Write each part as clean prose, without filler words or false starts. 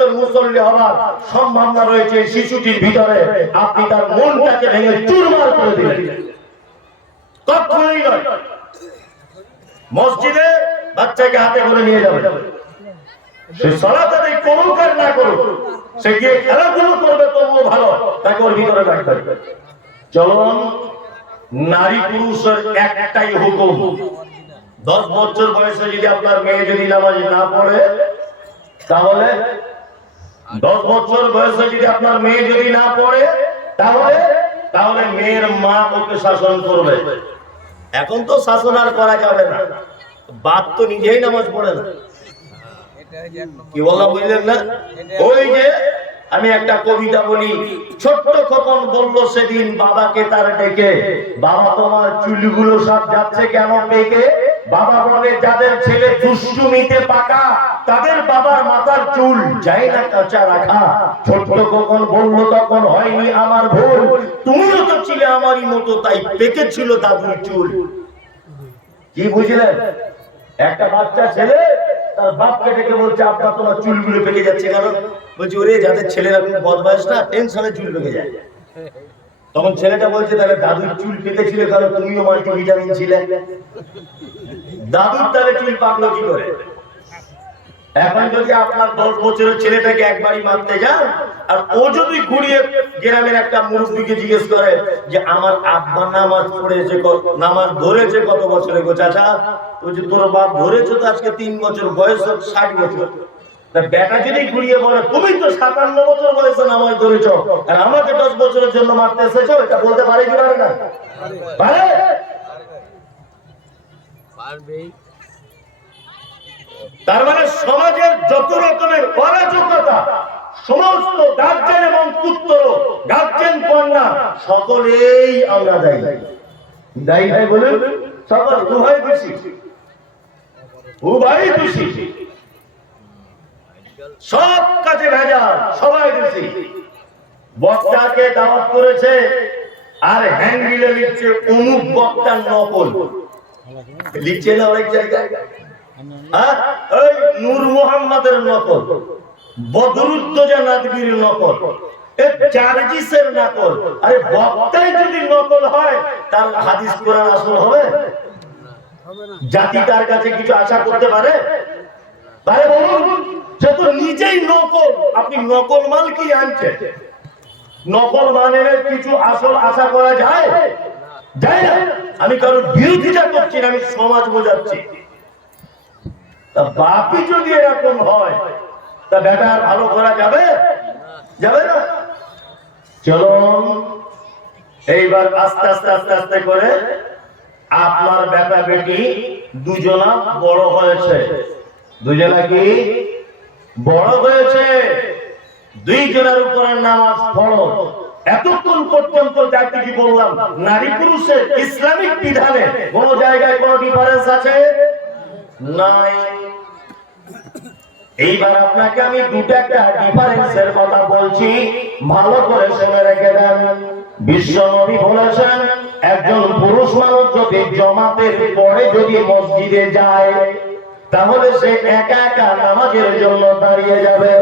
একজন মুসল্লি হওয়ার সম্ভাবনা রয়েছে শিশুটির ভিতরে, আপনি তার মনটাকে ভেঙে চুরমার করে দিলেন। কখনোই নয়। মসজিদে বাচ্চাকে হাতে করে নিয়ে যাবে, সে সালাত আদায় করুক আর না করুক, সে গিয়ে খেলাধুলো করবে তবুও ভালো, তাকে ওর ভিতরে রাখতে হবে। চলুন, নারী পুরুষের একটাই হুকুম, 10 বছর বয়সে যদি আপনার মেয়ে যদি নামাজ না পড়ে, তাহলে 10 বছর বয়সে যদি আপনার মেয়ে যদি না পড়ে, তাহলে মেয়ের মা ওকে শাসন করবে। এখন তো শাসন আর করা যাবে না, বাপ তো নিজেই নামাজ পড়ে না। কি বললাম বুঝলেন না? ওই যে আমি একটা কবিতা বলি, ছোট্ট খোকন বলল সেদিন বাবাকে তার ডেকে, বাবা তোমার চুলগুলো সব যাচ্ছে কেন পেকে? বাবা বলে যাদের ছেলে দুষ্টুমিতে পাকা, তাদের বাবার মাথার চুল যায় না কাঁচা রাখা। ছোট্ট খোকন বলল তখন হয়নি আমার ভুল, তুমিও তো ছিলে আমারই মতো, তাই পেকে ছিল দাদুর চুল। কি বুঝলেন? একটা বাচ্চা ছেলে তার বাপকে ডেকে বলছে আব্বা তোমার চুলগুলো পেকে যাচ্ছে কেন? বলছে ওরে যাদের ছেলেরা খুব বদমাইশ না, টেনশনে চুল পেকে যায়। তখন ছেলেটা বলছে তাহলে দাদুর চুল পেকেছিল কারণ তুমিও মাল্টিভিটামিন ছিলে, দাদুর তাহলে চুল পাকলো কি করে? এখন যদি আপনার 10 বছরের ছেলেটাকে একবারই মারতে যান, আর ও যদি ঘুরিয়ে গ্রামের একটা মুরব্বিকে জিজ্ঞেস করে যে আমার আব্বা নামাজ পড়েছে, নামাজ ধরেছে কত বছরে গো চাচা? বলছে তোর বাপ ধরেছে তো আজকে 3 বছর, বয়স 60 বছর। বেটা যদি ঘুরিয়ে বলে তুমি তো 57 বছর বয়সে নামাজ ধরেছো আর আমাকে 10 বছরের জন্য মারতে এসেছো, এটা বলতে পারে কি পারে না? পারে। তার মানে সমাজের যত রকমের অরাজকতা, সমস্ত গার্জেন এবং পুত্র, গার্জেন কন্যা সকলেই আমরা দায়ী। দায়ী হয় বলুন, সকল উভয় দোষী, উভয় দোষী, সব কাজে ভেজাল, সবাই দোষী। বক্তাকে দাওয়াত করেছে আর হ্যান্ডবিলে লিখছে অমুক বক্তার নকল, লিখছে না অনেক জায়গায়। নূর মোহাম্মদের নকল, বদরুদ্দোজা নাদবির নকল, জারজিসের নকল। আরে বক্তাই যদি নকল হয় তার হাদিস কোরআন আসল হবে? জাতি তার কাছে কিছু আশা করতে পারে? তারে বলুন, সে তো নিজেই নকল। আপনি নকল মাল কি আনছেন? নকল মানের কিছু আসল আশা করা যায়? যায় না। আমি কারোর বিরোধিতা করছি না, আমি সমাজ বোঝাচ্ছি। তা বাপই যদি এরকম হয় তা বেটা ভালো করা যাবে? যাবে না। চলুন এইবার আস্তে আস্তে আস্তে আস্তে করে আপনার বেটা বেটি দুজনা বড় হয়েছে। দুজনা কি বড় হয়েছে? দুইজনের উপরে নামাজ ফরজ। এতক্ষণ পর্যন্ত যা কিছু বললাম, নারী পুরুষের ইসলামিক বিধানে কোন জায়গায় কোন ডিফারেন্স আছে? নাই। এইবার আপনাকে আমি দুটো একটা ডিফারেন্সের কথা বলছি, ভালো করে শুনে রেখে দেন। বিশ্ব নবী বলেছেন একজন পুরুষ মানুষ যদি জামাতের পরে যদি মসজিদে যায় তাহলে সে একা একা নামাজের জন্য দাঁড়িয়ে যাবে।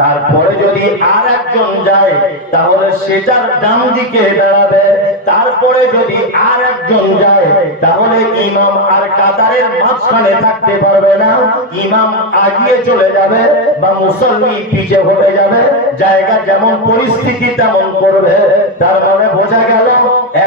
তারপরে যদি আর একজন যায় তাহলে সেটার ডান দিকে দাঁড়াবে। তারপরে যদি আর একজন যায় তাহলে ইমাম আর কাতারের মাঝখানে থাকতে পারবে না, ইমাম আগিয়ে চলে যাবে বা মুসল্লি পিছে হটে যাবে। জায়গা যেমন পরিস্থিতি তেমন করবে। তার মানে বোঝা গেল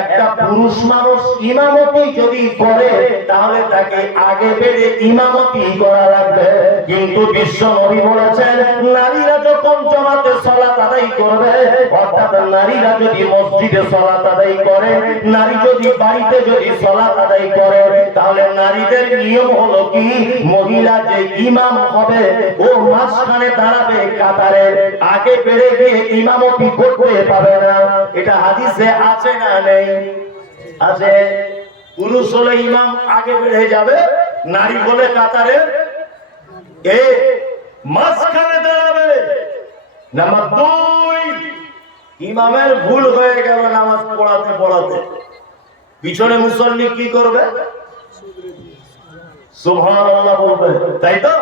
একটা পুরুষ মানুষ ইমামতি যদি করে তাহলে তাকে আগে বেড়ে ইমামতি করা লাগবে। কিন্তু বিশ্ব নবী বলেছেন নারীরা যখন জামাতে সালাত আদায় করবে, অর্থাৎ নারীরা যদি মসজিদে সালাত আদায় করে, নারী যদি বাড়িতে যদি সালাত আদায় করে, তাহলে নারীদের নিয়ম হলো কি, মহিলা যে ইমাম হবে ও মাঝখানে দাঁড়াবে, কাতারে আগে বেড়ে গিয়ে ইমামতি করতে পারবে না। এটা হাদিসে আছে না নেই? আছে। পুরুষ হলে ইমাম আগে বেড়ে যাবে, নারী হলে কাতারে মাঝখানে দাঁড়াবে। নাম্বার 2, ইমামের ভুল হয়ে গেল নামাজ পড়াতে পড়াতে, পিছনে মুসল্লি কি করবে? সুবহানাল্লাহ বলবে, তাই তো?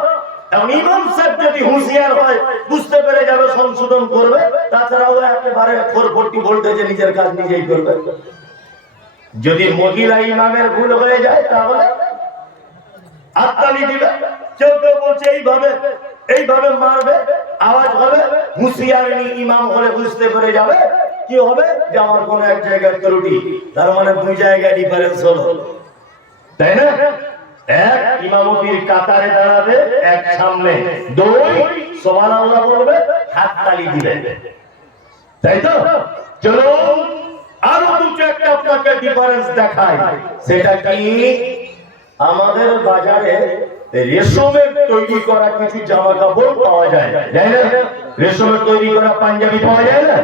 এখন ইমাম সাহেব যদি হুঁশিয়ার হয় বুঝতে পেরে যাবে, সংশোধন করবে, তাছাড়াও একেবারে 440 ভোল্টেজে নিজের কাজ নিজেই করবে। যদি মহিলা ইমামের ভুল হয়ে যায় তাহলে হাততালি দিবে। কেউ কেউ বলছে এইভাবে মারবে, আওয়াজ হবে, হুঁশিয়ার ইমাম হলে বুঝতে পেরে যাবে কি হবে যে আমার কোন এক জায়গায় ত্রুটি, তার মানে 2 জায়গায় ডিফারেন্স হলো, তাই না? এক ইমামতির কাতারে দাঁড়াবে, এক সামনে, 2 সুবহানাল্লাহ বলবে, হাততালি দিবে, তাই তো? চলো আরো দুটো একটা আপনাকে ডিফারেন্স দেখাই। সেটা কি? আমাদের বাজারে রেশমের তৈরি করা কিছু জামা কাপড় পাওয়া যায়, তাই না? রেশমের তৈরি করা পাঞ্জাবি পাওয়া যায় না?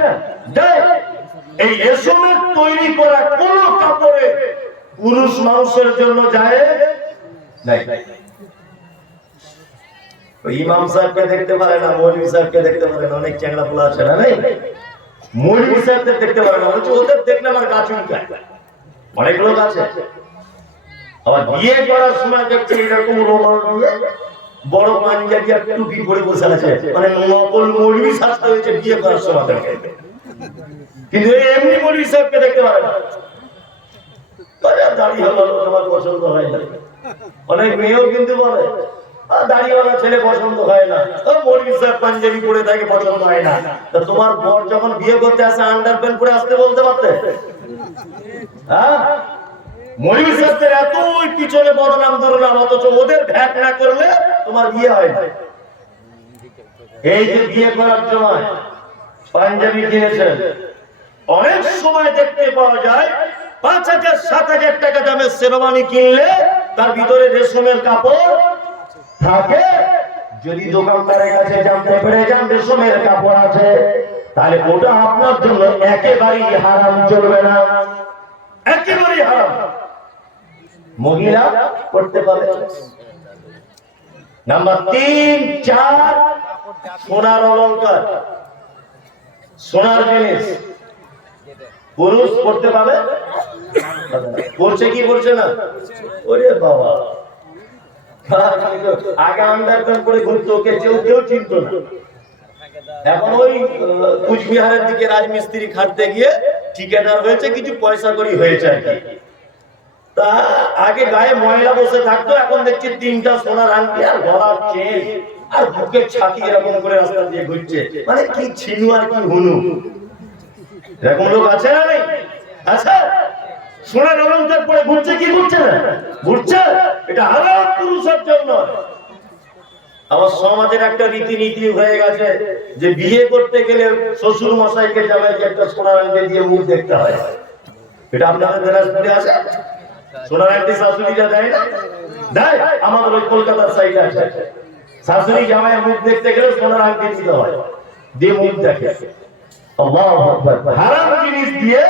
এই রেশমের তৈরি করা কোন কাপড়ে পুরুষ মানুষের জন্য যায় নাই। ইমাম সাহেবকে দেখতে পারে না, মৌলভী সাহেবকে দেখতে পারে না, অনেক চ্যাংড়া পোলা আছে না, নাই? মৌলভী সাহেবদের দেখতে পারে না, ওদের দেখলে আমার গা চুলকায়। অনেক লোক আছে আবার বিয়ে করার সময় দেখছে এরকম রোমাল দিয়ে বড় পাঞ্জাবি আর টুপি পরে বসে আছে, মানে নকল মৌলভী সাজতে হয়েছে বিয়ে করার সময় দেখে। কিন্তু এমনি মৌলভী সাহেবকে দেখতে পারে না, দাঁড়িয়ে হলো তোমার পছন্দ হয় না। অনেক মেয়েও কিন্তু বলে দাড়িওয়ালা ছেলে পছন্দ হয় না, মৌলভী সাহেব পাঞ্জাবি পরে থাকে পছন্দ হয় না। তা তোমার বর যখন বিয়ে করতে আসে আন্ডারপ্যান্ট পরে আসতে বলতে পারতে? হ্যাঁ, মৌলভী সাহেবদের এত পিছনে বদনাম দুর্নাম, অথচ ওদের ভ্যাট না করলে তোমার বিয়ে হয় না। এই যে বিয়ে করার সময় পাঞ্জাবি কিনেছেন, অনেক সময় দেখতে পাওয়া যায় 5,000-7,000 টাকা দামের শেরওয়ানি কিনলে তার ভিতরে রেশমের কাপড় থাকে। যদি দোকানদারের কাছে জানতে পেরে যান রেশমের কাপড় আছে, তাহলে ওটা আপনার জন্য একেবারেই হারাম, চলবে না, একেবারেই হারাম। মহিলা করতে পারে। নাম্বার 3, 4 সোনার অলংকার, সোনার জিনিস পুরুষ করতে পারে, করছে কি করছে না? ওরে বাবা, আগে আন্ডারপ্যান্ট করে ঘুরতো, কেউ চিনত না। এখন ওই কুচবিহারের দিকে রাজমিস্ত্রি খাটতে গিয়ে ঠিকাদার হয়েছে, কিছু পয়সা করি হয়েছে আর কি। তা আগে গায়ে ময়লা বসে থাকতো, এখন দেখছি 3টা সোনার আংটি আর গলার চেন আর বুকের ছাতি এরকম করে রাস্তা দিয়ে ঘুরছে। মানে কি ছিনু আর কি হুনু, এরকম লোক আছে না নেই? আচ্ছা, সোনার অলংকার পরে ঘুরছে কি ঘুরছে না? ঘুরছে। এটা হারাম পুরুষের জন্য। আমার সমাজের একটা রীতিনীতি হয়ে গেছে যে বিয়ে করতে গেলে শ্বশুর মশাইকে জামাইকে একটা সোনার আংটি দিয়ে মুখ দেখতে হয়। এটা আপনাদের দিনাজপুরে আছে? সোনার আংটি শাশুড়িরা দেয় না? দেয়। আমাদের ওই কলকাতার সাইডে আছে, শাশুড়ি জামাইয়ের মুখ দেখতে গেলে সোনার আংটি দিতে হয়, দিয়ে মুখ দেখে। আল্লাহু আকবার। হারাম জিনিস দিয়ে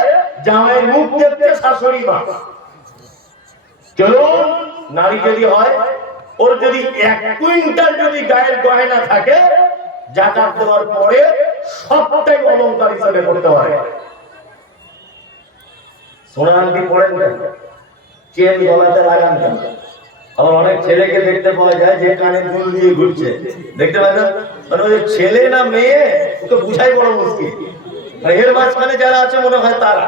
জামাইয়ের মুখ দেখতে শাশুড়ি মা। চলুন, নারী যদি হয়, ওর যদি 1 কুইন্টাল যদি গায়ের গয়না থাকে, জাকাত দেওয়ার পরে সবটাই অলংকার হিসেবে করতে হয়। সোনার আংটি পরেন কেন? চেন গলাতে লাগান কেন? আবার অনেক ছেলেকে দেখতে পাওয়া যায় যে কানে দুল দিয়ে ঘুরছে, দেখতে পাই না? মানে ওই ছেলে না মেয়ে ওকে বুঝাই বড় মুশকিল। আর এর মাঝখানে যারা আছে মনে হয় তারা,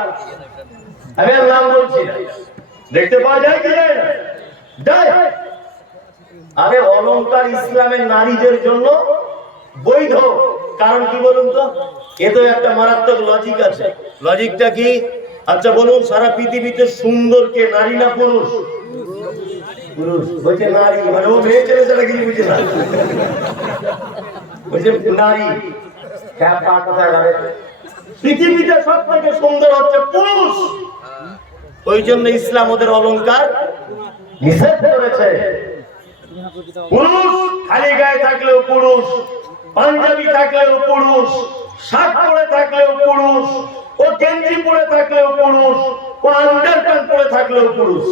আমি আর নাম বলছি না, দেখতে পাওয়া যায় কি যায় না? যায়। আরে অলংকার ইসলামের নারীদের জন্য বৈধ। কারণ কি বলুন তো? এ তো একটা মারাত্মক লজিক আছে। লজিকটা কি? আচ্ছা বলুন, সারা পৃথিবীতে সুন্দর কে, নারী না পুরুষ? পুরুষ। বলছে নারী, মানে ও মেয়ে ছেলে ছাড়া কিছু বুঝে না, বলছে নারী। পৃথিবীতে সব থেকে সুন্দর হচ্ছে পুরুষ। ওই জন্য ইসলাম ওদের অলংকার নিষেধ করেছে। পুরুষ খালি গায়ে থাকলেও পুরুষ, পাঞ্জাবি থাকলেও পুরুষ, শার্ট পরে থাকলেও পুরুষ, ও গেঞ্জি পরে থাকলেও পুরুষ, ও আন্ডারপ্যান্ট পরে থাকলেও পুরুষ।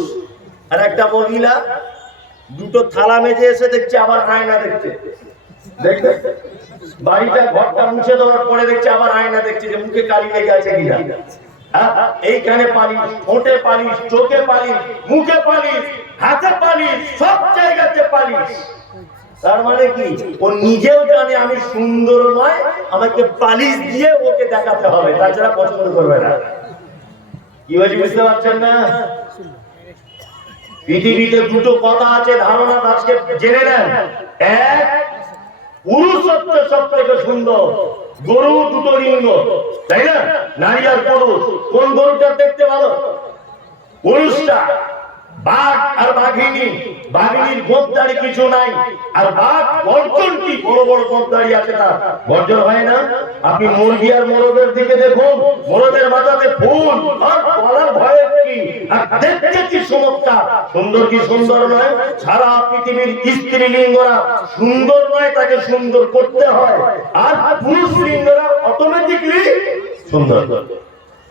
আর একটা মহিলা 2টো থালা মেজে এসে দেখছে, আবার আয়না দেখছে, দেখবে বাড়িটা ঘরটা মুছে দেওয়ার পরে দেখছে আবার আয়না দেখছে যে মুখে কালি লেগে আছে কিনা। এইখানে পালিশ, ঠোঁটে পালিশ, চোখে পালিশ, মুখে পালিশ, হাতে পালিশ, সব জায়গাতে পালিশ। তার মানে কি, ও নিজেও জানে আমি সুন্দর নয়, আমাকে পালিশ দিয়ে ওকে দেখাতে হবে, তাছাড়া পছন্দ করবে না। কি বলছি বুঝতে পারছেন না? পৃথিবীতে দুটো কথা আছে, ধারণা আজকে জেনে নেন। এক, পুরুষ হচ্ছে সব থেকে সুন্দর, গরু দুটো লিঙ্গ, তাই না? নারী আর পুরুষ, কোন গরুটা দেখতে ভালো? পুরুষটা। বাঘ আর বাঘিনী, বাঘিনীর গোপদারি কিছু নাই, আর বাঘ গর্জন কি বড় বড় গোপদারি আছে, তার গর্জন হয় না? আপনি মুরগি আর মোরগের দিকে দেখুন, মোরগের মাথাতে ফুল আর গলার ভয়ে কি, আর দেখতে কি চমৎকার, সুন্দর কি সুন্দর নয়? সারা পৃথিবীর স্ত্রীলিঙ্গরা সুন্দর নয়, তাকে সুন্দর করতে হয়, আর পুরুষ লিঙ্গরা অটোমেটিকলি সুন্দর।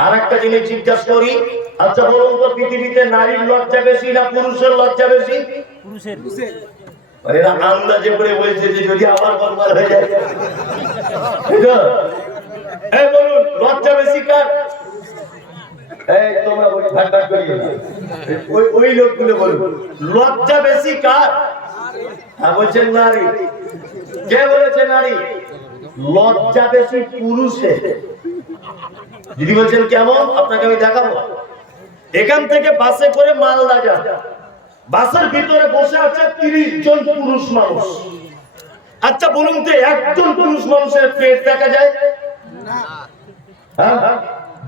আর একটা জিনিস জিজ্ঞাসা করি, আচ্ছা বলুন তো, পৃথিবীতে নারীর লজ্জা বেশি না পুরুষের লজ্জা বেশি? পুরুষের। এরা আন্দাজে করে বলছে যে যদি আবার বরবাদ হয়ে যায়, বলুন লজ্জা বেশি কার? এই তোমরা বলি ভাগ ভাগ করিও না, ওই লোকগুলো বলুন লজ্জা বেশি কার? হ্যাঁ বলছেন নারী। কে বলেছে নারী? লজ্জা বেশি পুরুষের। যদি বলছেন কেমন, আপনাকে আমি দেখাবো। এখান থেকে বাসে করে মালদা যান, বাসের ভিতরে বসে আছে 30 জন পুরুষ মানুষ। আচ্ছা বলুন তো, একজন পুরুষ মানুষের পেট দেখা যায় না?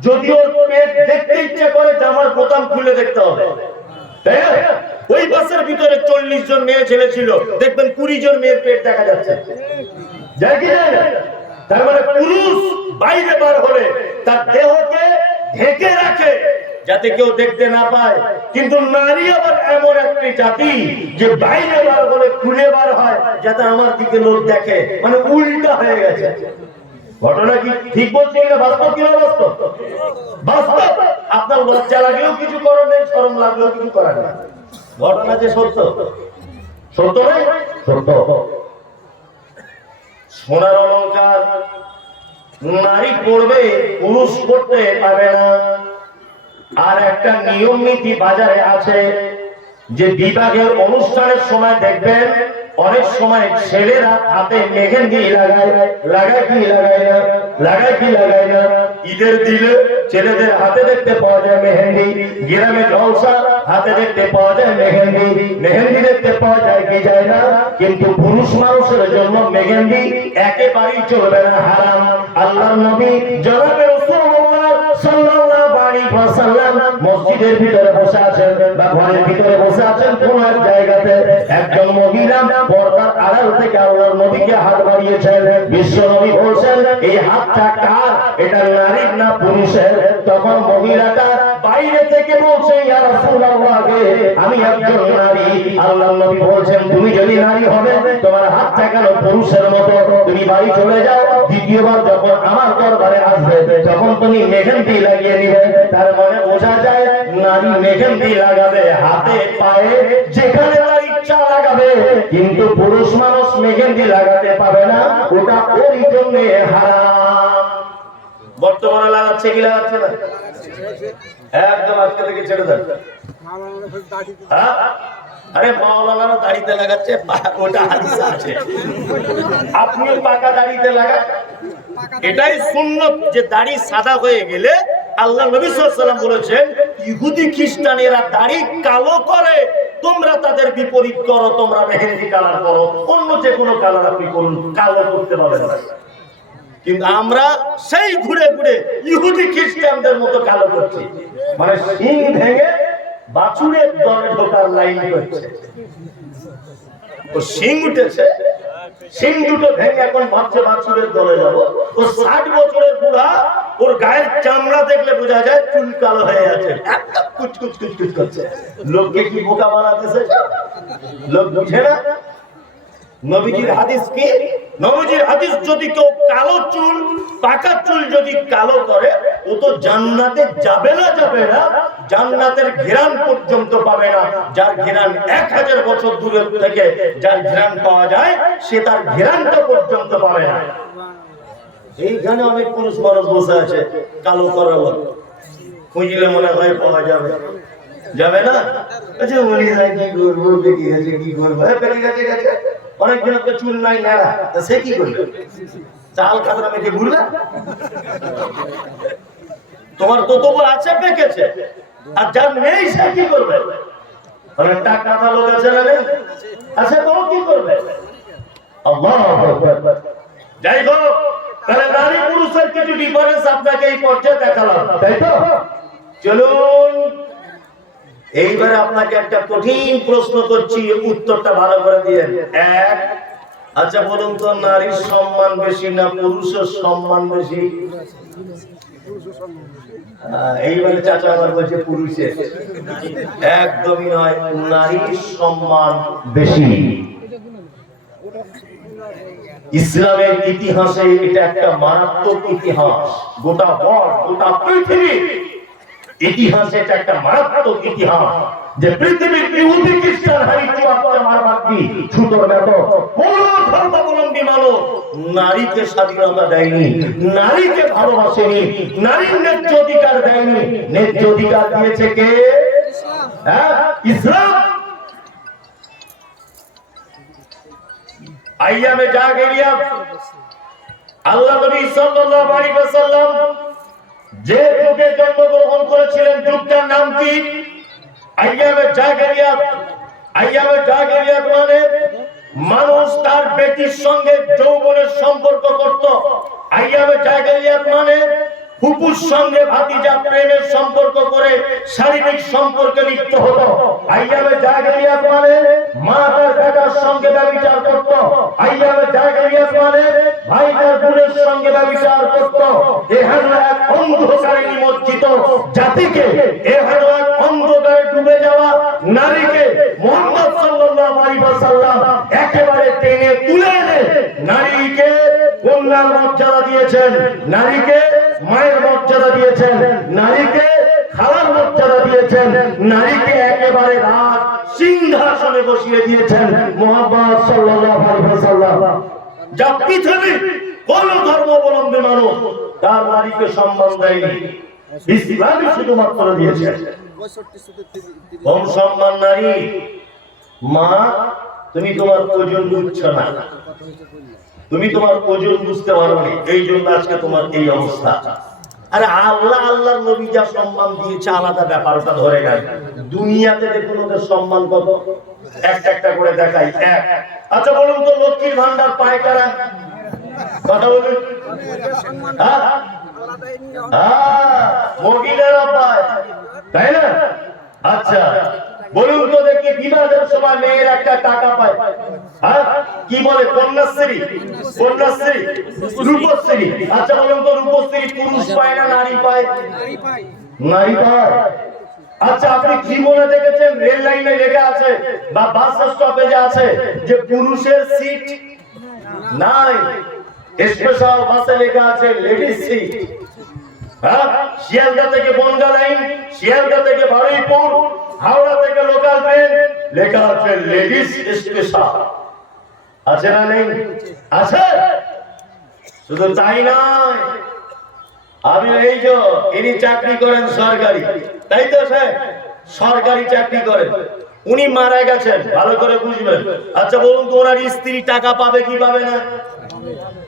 যদি ওর পেট দেখতে ইচ্ছে করে, জামার বোতাম খুলে দেখতে হবে। ওই বাসের ভিতরে 40 জন মেয়ে ছেলে ছিল, দেখবেন 20 জন মেয়ের পেট দেখা যাচ্ছে, যায় কি না? তার মানে পুরুষ বাইরে বার হলে তার দেহকে ঢেকে রাখে যাতে কেউ দেখতে না পায়, কিন্তু নারী আবার এমন একটি জাতি যে বাইরে বার হলে খুলে বার হয় যাতে আমার দিকে লোক দেখে, মানে উল্টা হয়ে গেছে। ঘটনা কি ঠিক বলছি কিনা, বাস্তব কিনা? বাস্তব, বাস্তব। আপনার লজ্জা লাগলেও কিছু করার নেই, শরম লাগলেও কিছু করার নেই, ঘটনা যে সত্য। সত্য নয়? সত্য। সোনার অলংকার নারী পড়বে, পুরুষ পড়তে পারবে না। আর একটা নিয়ম নীতি বাজারে আছে যে বিবাহের অনুষ্ঠানের সময় দেখবেন অনেক সময় ছেলেরা হাতে মেহেন্দি লাগায়, লাগায় কি লাগায় না? লাগায় কি লাগায় না? ঈদের দিনে ছেলেদের হাতে দেখতে পাওয়া যায় মেহেন্দি, গ্রামে জলসা হাতে দেখতে পাওয়া যায় মেহেন্দি, মেহেন্দি দেখতে পাওয়া যায় কি যায় না? কিন্তু পুরুষ মানুষের জন্য মেহেন্দি একেবারেই চলবে না, হারাম। আল্লাহর নবী জনাবে রাসূলুল্লাহ সাল্লাল্লাহু আলাইহি ওয়াসাল্লাম মসজিদের ভিতরে বসে আছেন বা ঘরের ভিতরে বসে আছেন, কোন এক জায়গাতে একজন মহিলা পর্দার আড়াল থেকে আল্লাহর নবীকে হাত বাড়িয়েছেন। বিশ্ব নবী বলছেন, এই হাতটা কার? এটা নারীর না পুরুষের? তখন মহিলাটা বাইরে থেকে বলছে, ইয়া রাসূলুল্লাহ, আমি একজন নারী। আল্লাহর নবী বলছেন, তুমি যদি নারী হবে তোমার হাতটা কেন পুরুষের মতো? তুমি বাড়ি চলে যাও, দ্বিতীয়বার যখন আমার দরবারে আসবে তখন তুমি মেহেন্দি লাগিয়ে নিবে। তার মানে বোঝা যায় নারী মেহেন্দি লাগাবে হাতে পায়ে, যেখানে তার ইচ্ছা লাগাবে, কিন্তু পুরুষ মানুষ মেহেন্দি লাগাতে পাবে না, ওটা ওর জন্য হারাম। বর্তমানে লাগাচ্ছে কি লাগাচ্ছে না? একদম আজকে থেকে ছেড়ে দেন। আরে মাওলানারা দাড়িতে লাগাচ্ছে, ওটা হাদিসে আছে, আপনিও পাকা দাড়িতে লাগান। এটাই সুন্নত যে দাড়ি সাদা হয়ে গেলে আল্লাহ নবী সাল্লাল্লাহু আলাইহি ওয়াসাল্লাম বলেছেন, ইহুদি খ্রিস্টানেরা দাড়ি কালো করে, তোমরা তাদের বিপরীত করো, তোমরা মেহেন্দি কালার করো, অন্য যে কোনো কালার আপনি করুন, কালো করতে পারবেন না। কিন্তু আমরা সেই ঘুরে ঘুরে ইহুদি খ্রিস্টানদের মতো কালো করছি, মানে শিং ভেঙে বাছুরের দলে ঢোকার লাইন করছে। ও শিং উঠেছে, শিং দুটো ভেঙে এখন ভাবছে বাছুরের দলে যাবো। ও 60 বছরের বুড়া, ওর গায়ের চামড়া দেখলে বোঝা যায় চুল কালো হয়ে আছে, একটা কুচকুচ কুচকুচ করছে। লোককে কি বোকা বানাতেছে, লোক বুঝে না। নবীজির হাদিস কি? নবীজির হাদিস, যদি কেউ কালো চুল, পাকা চুল যদি কালো করে, ও তো জান্নাতে যাবে না, যাবে না, জান্নাতের ঘ্রাণ পর্যন্ত পাবে না। যার ঘ্রাণ 1000 বছর দূরে থেকে যার ঘ্রাণ পাওয়া যায়, সে তার ঘ্রাণটা পর্যন্ত পাবে না। এইখানে অনেক পুরুষ মানুষ বসে আছে কালো করার লোক, খুঁজলে মনে হয় পাওয়া যাবে, যাবে না। আচ্ছা বলি যায় কি করবো, বেঁকে গেছে কি করবো, বেঁকে গেছে গেছে, অনেকজনকে চুল নাই নেড়া, তা সে কি করবে? চাল কাতরা মেখে ঘুরবে? তোমার তো তোমার আছে পেকেছে, আর যার নেই সে কি করবে? অনেক টাকা লোক আছে না, আছে তো কি করবে? আল্লাহু আকবার। যাই হোক, তাহলে নারী পুরুষের কিছু ডিফারেন্স আপনাকে এই পর্যায়ে দেখালাম, তাই তো? চলুন এইবার আপনাকে একটা কঠিন প্রশ্ন করছি, উত্তরটা ভালো করে দিয়েন। এক, আচ্ছা বলুন তো, নারীর সম্মান বেশি না পুরুষের সম্মান বেশি? এইবারে চাচা আমার বলছে পুরুষের। একদমই নয়, নারীর সম্মান বেশি। ইসলামের ইতিহাসে এটা একটা মারাত্মক ইতিহাস। গোটা বর্ষ, গোটা পৃথিবী ইতিহাসে এটা একটা মারাত্মক ইতিহাস, যে পৃথিবীর ইহুদি খ্রিস্টান হারি চুয়াত্তর মারবাদী ছুতোর মতো কোন ধর্মাবলম্বী মানুষ নারীকে স্বাধীনতা দেয়নি, নারীকে ভালোবাসেনি, নারীর ন্যায্য অধিকার দেয়নি। ন্যায্য অধিকার দিয়েছে কে? ইসলাম। আইয়ামে জাহেলিয়া আল্লাহ নবী সাল্লাল্লাহু আলাইহি ওয়াসাল্লাম যে যুগে জন্মগ্রহণ করেছিলেন, যুগটার নাম কি? আইয়ামে জাহেলিয়া। আইয়ামে জাহেলিয়া মানে মানুষ তার বেটির সঙ্গে যৌবনের সম্পর্ক করত। আইয়ামে জাহেলিয়া মানে ফুপুর সঙ্গে ভাতিজা প্রেমের সম্পর্ক করে শারীরিক সম্পর্কে লিপ্ত হতো। আইয়ামে জাহেলিয়া মানে মা তার বেটার সঙ্গে ব্যভিচার করত। আইয়ামে জাহেলিয়া মানে ভাই তার বোনের সঙ্গে ব্যভিচার করত। এহেন এক অন্ধকারে নিমজ্জিত জাতিকে, এহেন এক অন্ধকারে ডুবে যাওয়া নারীকে মুহাম্মদ সাল্লাল্লাহু আলাইহি ওয়াসাল্লাম একেবারে টেনে তুলে এনে নারীকে কন্যার মর্যাদা দিয়েছেন, নারীকে মায়ের মর্যাদা দিয়েছেন, নারীকে খালার মর্যাদা দিয়েছেন, নারীকে একেবারে রাজ সিংহাসনে বসিয়ে দিয়েছেন মুহাম্মদ সাল্লাল্লাহু আলাইহি ওয়াসাল্লাম। যা পৃথিবীর কোন ধর্মাবলম্বী মানুষ তার নারীকে সম্মান দেয়নি, ইসলামই শুধুমাত্র দিয়েছে। কম সম্মান নারী। মা, তুমি তোমার ওজন বুঝছো না, তুমি তোমার ওজন বুঝতে পারোনি, এই জন্য আজকে তোমার এই অবস্থা। আরে আল্লাহ আল্লাহর নবী যা সম্মান দিয়েছে আলাদা ব্যাপার, ওটা ধরে গেল। দুনিয়াতে দেখুন ওদের সম্মান কত, একটা একটা করে দেখাই। এক, আচ্ছা বলুন তো, লক্ষ্মীর ভান্ডার পায় কারা? কথা বলুন। মহিলারা পায়, তাই না? আচ্ছা বলুন তো দেখি, বিবাহের সময় মেয়ের একটা টাকা পায়, কি বলে? কন্যাশ্রী, কন্যাশ্রী, রূপশ্রী। আচ্ছা বলুন তো, রূপশ্রী পুরুষ পায় না নারী পায়? নারী পায়। আচ্ছা আপনি কি মনে দেখেছেন রেল লাইনে লেখা আছে বা বাস স্টপেজে আছে যে পুরুষের সিট নাই? স্পেশাল বাসে লেখা আছে লেডিস সিট। শিয়ালদা থেকে বনগা লাইন, শিয়ালদা থেকে বারুইপুর, হাওড়া থেকে লোকাল ট্রেন, লেখা আছে লেডিস স্পেশাল। আছে না নেই? আছে। শুধু তাই নয়, আমি এই যে ইনি চাকরি করেন সরকারি, তাই তো স্যার? সরকারি চাকরি করেন, উনি মারা গেছেন, ভালো করে বুঝবেন। আচ্ছা বলুন তো, ওনার স্ত্রী টাকা পাবে কি পাবে না?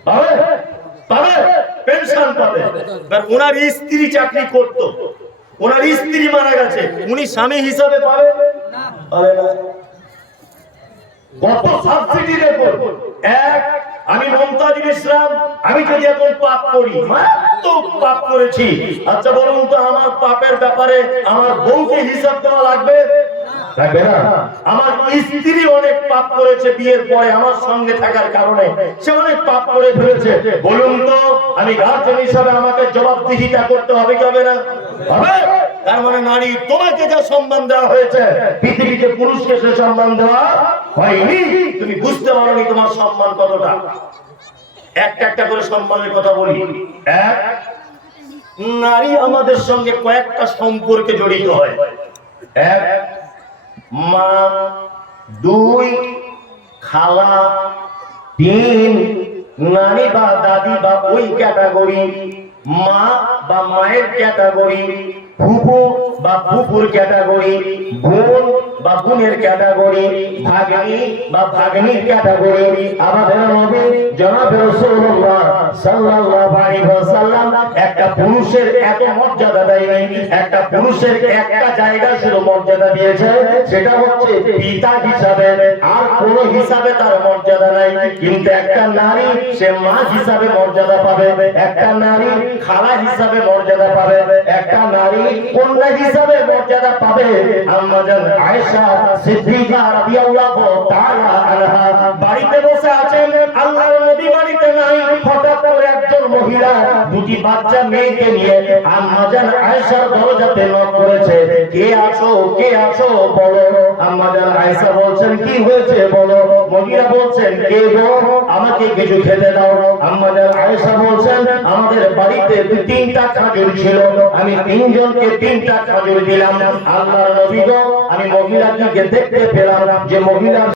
পাবে, পাবে, পেনশন পাবে। ওনার স্ত্রী চাকরি করত, ওনার স্ত্রী মারা গেছে, উনি স্বামী হিসাবে পাবে না? পাবে না। কত সাবসিডি দেখুন। এক, আমি মমতাজুল ইসলাম, আমি যদি এখন পাপ করি, মারাত্মক পাপ করেছি, আচ্ছা বলুন তো আমার পাপের ব্যাপারে আমার বউকে হিসাব দেওয়া লাগবে? লাগবে না। আমার স্ত্রী অনেক পাপ করেছে বিয়ের পরে আমার সঙ্গে থাকার কারণে, সে অনেক পাপ করে ফেলেছে, বলুন তো আমি গার্জেন হিসাবে আমাকে জবাবদিহিতা করতে হবে কি হবে না? হবে। তার মানে নারী, তোমাকে যা সম্মান দেওয়া হয়েছে পৃথিবীতে পুরুষকে সে সম্মান দেওয়া হয়নি। তুমি বুঝতে পারোনি তোমার সম্মান কতটা। একটা একটা করে সম্মানের কথা বলি। এক, নারী আমাদের সঙ্গে কয়েকটা সম্পর্কে জড়িত হয়। এক, মা। দুই, খালা। তিন, নানি বা দাদি বা ওই ক্যাটাগরি। মা বা মায়ের ক্যাটাগরি। ফুফু বা ফুফুর ক্যাটাগরি। বোন বা বোনের ক্যাটাগরি, ভাগ্নি বা ভাগ্নির ক্যাটাগরি। আমাদের নবী জনাব রাসূলুল্লাহ সাল্লাল্লাহু আলাইহি ওয়াসাল্লাম একটা পুরুষের এত মর্যাদা দেয়নি, একটা পুরুষের একটা জায়গা শুধু মর্যাদা দিয়েছে, সেটা হচ্ছে পিতা হিসাবে, আর কোন হিসাবে তার মর্যাদা নাই। কিন্তু একটা নারী সে মা হিসাবে মর্যাদা পাবে, একটা নারী খালা হিসাবে মর্যাদা পাবে, একটা নারী কন্যা হিসাবে মর্যাদা পাবে। আম্মা জান আয়েশা সিদ্দিকা রাদিয়াল্লাহু তাআলা আনহা বাড়িতে বসে আছেন, আল্লাহর নবী বাড়িতে নাই। হঠাৎ করে একজন মহিলা দুটি বাচ্চা মেয়েকে নিয়ে আম্মা জান আয়েশার দরজাতে নক করেছে, কে আছো, কে আছো বলো। আম্মা জান আয়েশা বলছেন, কি হয়েছে বলো। মহিলা বলছেন, কে গো, আমাকে কিছু খেতে দাও। আম্মা জান আয়েশা বলছেন, আমাদের বাড়িতে 2-3টা খেজুর ছিল, আমি 3 জনকে 3টা খেজুর দিলাম। আল্লাহর নবী গো, আমি মহিলাকে দেখতে পেলাম যে মহিলা